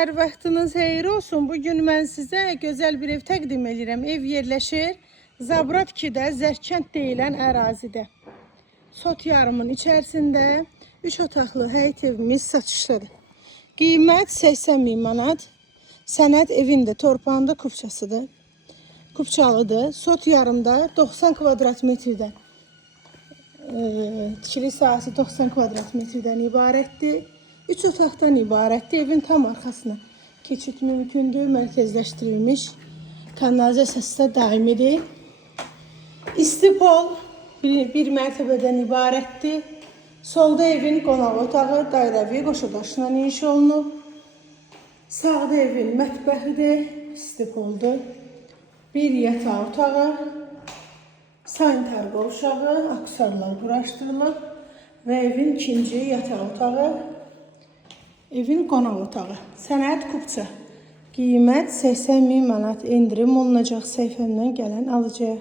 Hər vaxtınız xeyir olsun. Bugün mən sizə gözəl bir ev təqdim edirəm. Ev yerləşir Zabrat 2-də, Zərkənd deyilən ərazidə. Sot yarımın içərisində 3 otaqlı həyət evimiz satışdadır. Qiymət 80 min manat. Sənəd evində torpağında kupçasıdır. Kupçalıdır. Sot yarımda 90 kvadrat metrdən. Tikili sahəsi 90 kvadrat metrdən ibarətdir. 3 otaqdan ibarətdir. Evin tam arxasına keçid mümkündür. Mərkəzləşdirilmiş kanalizasiyası da daimidir. İstipol bir mərtəbədən ibarətdir. Solda evin qonaq otağı, dairəvi qoşudaşına inşa olunub. Sağda evin mətbəxidir, istipoldur. Bir yatağı otağı, sanitar qovşağı, aksarlar quraşdırılıb və evin ikinci yatağı otağı, evin qonaq otağı. Sənəd kupça. Qiymət 80 min manat endirim olunacaq səhifəmdən gələn alıcıya.